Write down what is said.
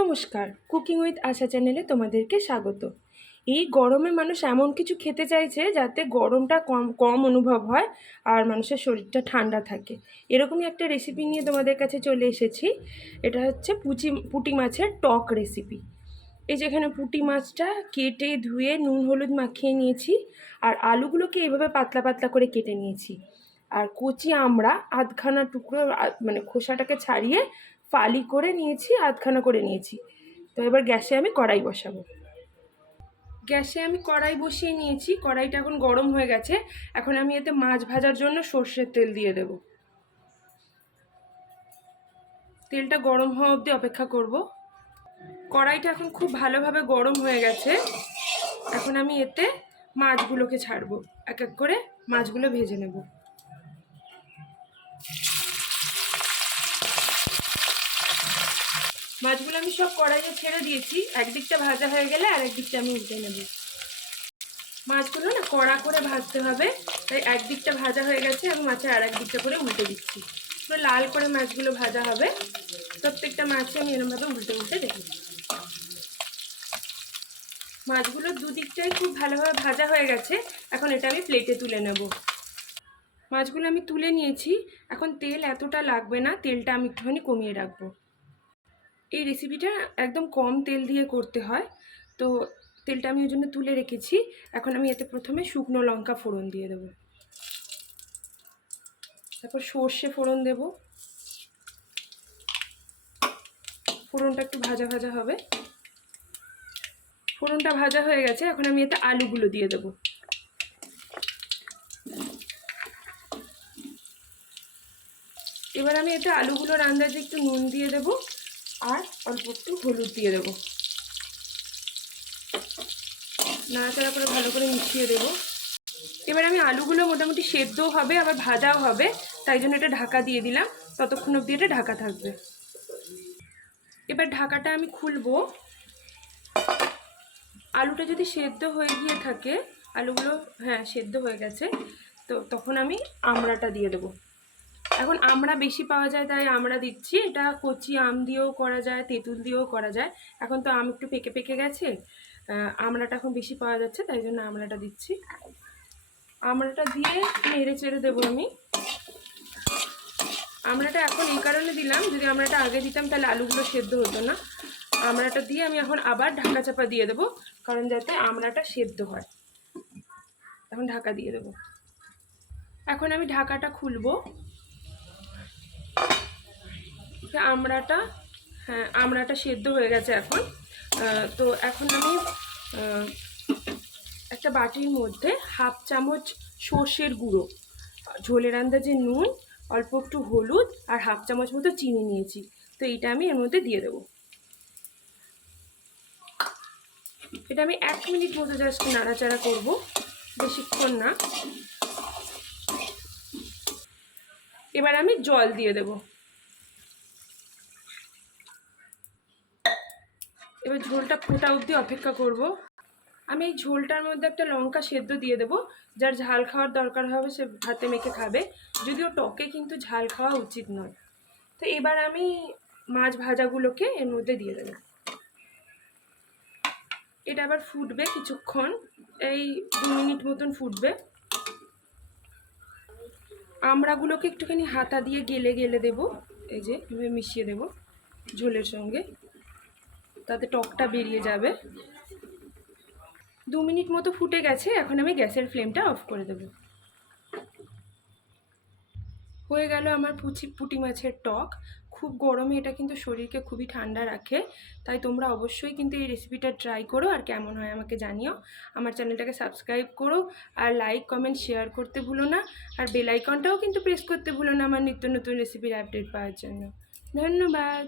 নমস্কার cooking with আশা চ্যানেলে তোমাদেরকে স্বাগত। এই গরমে মানুষ এমন কিছু খেতে চাইছে যাতে গরমটা কম কম অনুভব হয় আর মানুষের শরীরটা ঠান্ডা থাকে। এরকমই একটা রেসিপি নিয়ে তোমাদের কাছে চলে এসেছি। এটা হচ্ছে পুচি, পুঁটি মাছের টক রেসিপি এই যেখানে পুঁটি মাছটা কেটে ধুয়ে নুন, হলুদ মাখিয়ে নিয়েছি আর আলুগুলোকে এইভাবে পাতলা পাতলা করে কেটে নিয়েছি। আর কচি আমরা আধখানা টুকরো মানে খোসাটাকে ছাড়িয়ে ফালি করে নিয়েছি, আধখানা করে নিয়েছি। তো এবার গ্যাসে আমি কড়াই বসাবো। গ্যাসে আমি কড়াই বসিয়ে নিয়েছি, কড়াইটা এখন গরম হয়ে গেছে। এখন আমি এতে মাছ ভাজার জন্য সর্ষের তেল দিয়ে দেব। তেলটা গরম হওয়া অবধি অপেক্ষা করব। কড়াইটা এখন খুব ভালোভাবে গরম হয়ে গেছে। এখন আমি এতে মাছগুলোকে ছাড়বো। এক এক করে মাছগুলো ভেজে নেব। মাছগুলো আমি সব কড়াইয়ে ছেড়ে দিয়েছি। একদিকটা ভাজা হয়ে গেলে আর একদিকটা আমি উল্টে নেব। মাছগুলো না কড়া করে ভাজতে হবে, তাই একদিকটা ভাজা হয়ে গেছে, আমি মাছের আর একদিকটা করে উল্টে দিচ্ছি। পুরো লাল করে মাছগুলো ভাজা হবে। প্রত্যেকটা মাছে আমি এরমভাবে উল্টে উল্টে দেখি মাছগুলো দুদিকটাই খুব ভালোভাবে ভাজা হয়ে গেছে, এখন এটা আমি প্লেটে তুলে নেব। মাছগুলো আমি তুলে নিয়েছি, এখন তেল এতটা লাগবে না, তেলটা আমি একটুখানি কমিয়ে রাখব। এই রেসিপিটা একদম কম তেল দিয়ে করতে হয়। তো তেলটা আমি ওই জন্য তুলে রেখেছি। এখন আমি এতে প্রথমে শুকনো লঙ্কা ফোড়ন দিয়ে দেবো। তারপর সর্ষে ফোড়ন দেব। ফোড়নটা একটু ভাজা ভাজা হবে। ফোড়নটা ভাজা হয়ে গেছে। এখন আমি এতে আলুগুলো দিয়ে দেবো। এবার আমি এতে আলুগুলোর আন্দাজে একটু নুন দিয়ে দেবো। আর অল্প একটু হলুদ দিয়ে দেবো। নাড়াচাড়া করে ভালো করে মিশিয়ে দেবো। এবার আমি আলুগুলো মোটামুটি সেদ্ধও হবে, আবার ভাজাও হবে, তাই জন্য এটা ঢাকা দিয়ে দিলাম। ততক্ষণ অবধি এটা ঢাকা থাকবে। এবার ঢাকাটা আমি খুলবো। আলুটা যদি সেদ্ধ হয়ে গিয়ে থাকে, আলুগুলো হ্যাঁ সেদ্ধ হয়ে গেছে, তো তখন আমি আমড়াটা দিয়ে দেবো। এখন আমরা বেশি পাওয়া যায় তাই আমরা দিচ্ছি। এটা কচি আম দিয়েও করা যায়, তেঁতুল দিয়েও করা যায়। এখন তো আম একটু পেকে পেকে গেছে আমড়াটা এখন বেশি পাওয়া যাচ্ছে তাই জন্য আমড়াটা দিচ্ছি। আমড়াটা দিয়ে নেড়ে চেড়ে দেবো আমি। আমড়াটা এখন এই কারণে দিলাম, যদি আমড়াটা আগে দিতাম তাহলে আলুগুলো সেদ্ধ হতো না। আমড়াটা দিয়ে আমি এখন আবার ঢাকা চাপা দিয়ে দেবো, কারণ যাতে আমড়াটা সেদ্ধ হয়। এখন ঢাকা দিয়ে দেবো। এখন আমি ঢাকাটা খুলবো। আমড়াটা হ্যাঁ আমড়াটা সেদ্ধ হয়ে গেছে এখন। তো এখন আমি একটা বাটির মধ্যে হাফ চামচ সর্ষের গুঁড়ো, ঝোলের আন্দাজে নুন, অল্প একটু হলুদ আর হাফ চামচ মতো চিনি নিয়েছি। তো এটা আমি এর মধ্যে দিয়ে দেবো। এটা আমি এক মিনিট মতো জাস্ট নাড়াচাড়া করব, বেশিক্ষণ না। এবার আমি জল দিয়ে দেবো। এবার ঝোলটা ফোটা অবধি অপেক্ষা করব। আমি এই ঝোলটার মধ্যে একটা লঙ্কা সেদ্ধ দিয়ে দেবো। যার ঝাল খাওয়ার দরকার হবে, সে ভাতে মেখে খাবে। যদিও টকে, কিন্তু ঝাল খাওয়া উচিত নয়। তো এবার আমি মাছ ভাজাগুলোকে এর মধ্যে দিয়ে দেবো। এটা আবার ফুটবে কিছুক্ষণ, এই দু মিনিট মতন ফুটবে। আমড়াগুলোকে একটুখানি হাতা দিয়ে গেলে গেলে দেব। এই যে, এভাবে মিশিয়ে দেব ঝোলের সঙ্গে। তাতে টকটা বেরিয়ে যাবে। দু মিনিট মতো ফুটে গেছে, এখন আমি গ্যাসের ফ্লেমটা অফ করে দেব। হয়ে গেল আমার পুচি, পুটি মাছের টক। খুব গরমে এটা কিন্তু শরীরকে খুবই ঠান্ডা রাখে। তাই তোমরা অবশ্যই কিন্তু এই রেসিপিটা ট্রাই করো আর কেমন হয় আমাকে জানিও। আমার চ্যানেলটাকে সাবস্ক্রাইব করো আর লাইক কমেন্ট শেয়ার করতে ভুলো না। আর বেলাইকনটাও কিন্তু প্রেস করতে ভুলো না আমার নিত্য নতুন রেসিপির আপডেট পাওয়ার জন্য। ধন্যবাদ।